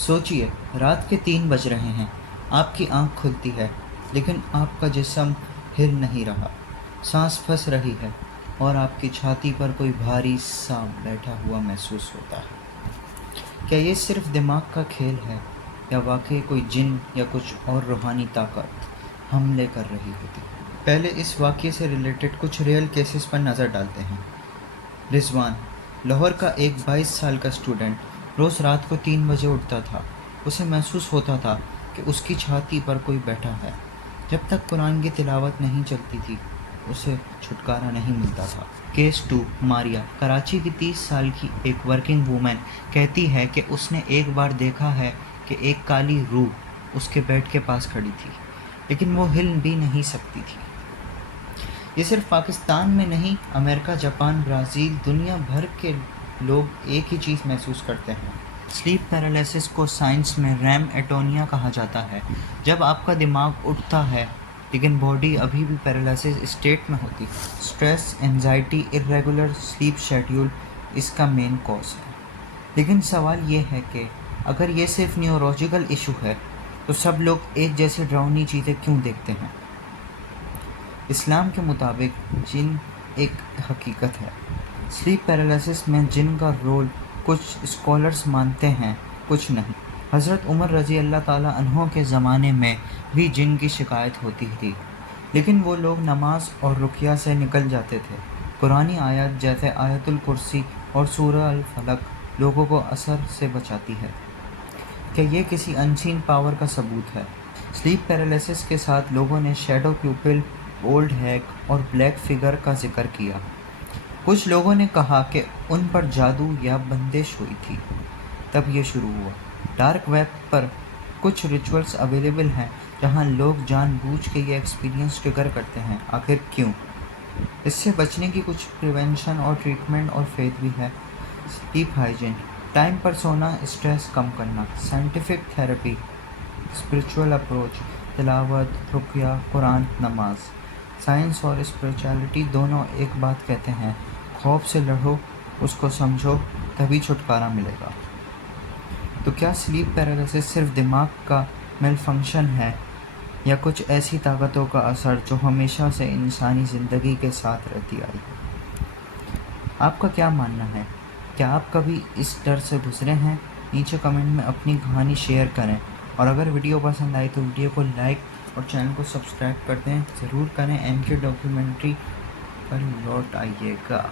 सोचिए, रात के 3 बज रहे हैं, आपकी आँख खुलती है, लेकिन आपका जिस्म हिल नहीं रहा, सांस फंस रही है और आपकी छाती पर कोई भारी सा बैठा हुआ महसूस होता है। क्या ये सिर्फ दिमाग का खेल है या वाकई कोई जिन या कुछ और रूहानी ताकत हमले कर रही होती? पहले इस वाक़ये से रिलेटेड कुछ रियल केसेस पर नज़र डालते हैं। रिजवान, लाहौर का एक 22 साल का स्टूडेंट, रोज़ रात को 3 बजे उठता था। उसे महसूस होता था कि उसकी छाती पर कोई बैठा है। जब तक कुरान की तिलावत नहीं चलती थी, उसे छुटकारा नहीं मिलता था। केस 2, मारिया, कराची की 30 साल की एक वर्किंग वूमेन कहती है कि उसने एक बार देखा है कि एक काली रूह उसके बेड के पास खड़ी थी, लेकिन वो हिल भी नहीं सकती थी। ये सिर्फ पाकिस्तान में नहीं, अमेरिका, जापान, ब्राज़ील, दुनिया भर के लोग एक ही चीज़ महसूस करते हैं। स्लीप पैरालिसिस को साइंस में रैम एटोनिया कहा जाता है। जब आपका दिमाग उठता है लेकिन बॉडी अभी भी पैरालिसिस स्टेट में होती है। Stress, anxiety, irregular sleep schedule इसका मेन कॉज है। लेकिन सवाल ये है कि अगर ये सिर्फ न्यूरोलॉजिकल इशू है तो सब लोग एक जैसी डरावनी चीज़ें क्यों देखते हैं? इस्लाम के मुताबिक जिन एक हकीकत है। स्लीप पैरालिसिस में जिन का रोल कुछ स्कॉलर्स मानते हैं, कुछ नहीं। हज़रत उमर रज़ी अल्लाह ताला अन्हों के ज़माने में भी जिन की शिकायत होती थी, लेकिन वो लोग नमाज और रुक़या से निकल जाते थे। कुरानी आयत जैसे आयतुल कुर्सी और सूरह अल फलक लोगों को असर से बचाती है। क्या ये किसी अनसीन पावर का सबूत है? स्लीप पैरालिसिस के साथ लोगों ने शैडो प्यूपिल, ओल्ड हैग और ब्लैक फिगर का जिक्र किया। कुछ लोगों ने कहा कि उन पर जादू या बंदिश हुई थी। तब ये शुरू हुआ। डार्क वेब पर कुछ रिचुअल्स अवेलेबल हैं जहां लोग जानबूझ के ये एक्सपीरियंस ट्रिगर करते हैं। आखिर क्यों? इससे बचने की कुछ प्रिवेंशन और ट्रीटमेंट और फेथ भी है। स्लीप हाइजीन, टाइम पर सोना, स्ट्रेस कम करना, साइंटिफिक थेरेपी, स्पिरिचुअल अप्रोच, तिलावत, रुक़या, कुरान, नमाज। साइंस और स्पिरिचुअलिटी दोनों एक बात कहते हैं, खौफ से लड़ो, उसको समझो, तभी छुटकारा मिलेगा। तो क्या स्लीप पैरालिसिस सिर्फ दिमाग का मेलफंक्शन है या कुछ ऐसी ताकतों का असर जो हमेशा से इंसानी ज़िंदगी के साथ रहती आई है? आपका क्या मानना है? क्या आप कभी इस डर से गुजरे हैं? नीचे कमेंट में अपनी कहानी शेयर करें, और अगर वीडियो पसंद आई तो वीडियो को लाइक और चैनल को सब्सक्राइब कर दें। ज़रूर करें। MK डॉक्यूमेंट्री पर लौट आइएगा।